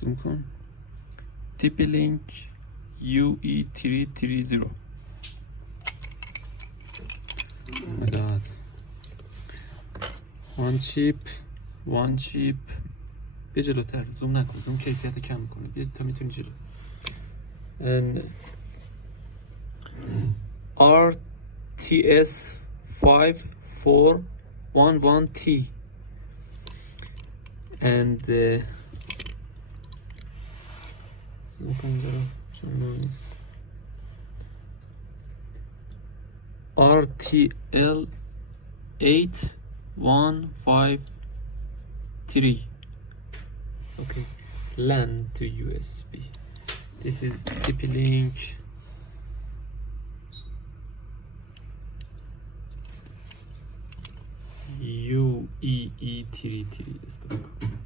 zoom کن. TP-Link ue330. Oh my god. one chip. بیا جلوتر، زوم نکن، زوم کیفیت کم میکنه. بیا تا میتونی جلو. And RTS5411T and zoom کن جلو چون نیست. RTL8153. Okay, LAN to USB. This is TP-Link ue330.